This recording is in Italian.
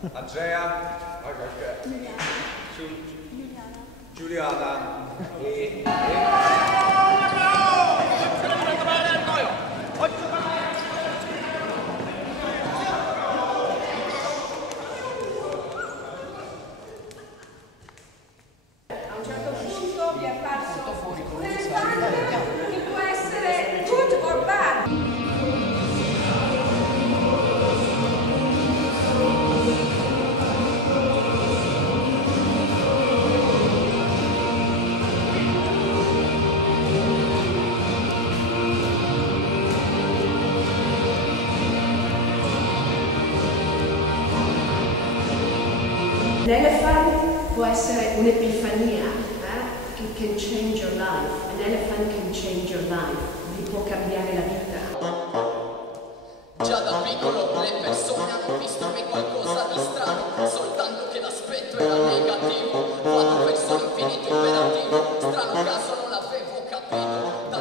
Andrea, Giuliana e... A un certo punto vi è apparso un elefante che può essere good or bad. L'elephant può essere un'epifania, It can change your life. An elephant can change your life. Vi può cambiare la vita. Già da piccolo le persone hanno visto in me qualcosa di strano, soltanto che l'aspetto era negativo, quando verso l'infinito imperativo, strano caso non l'avevo capito, da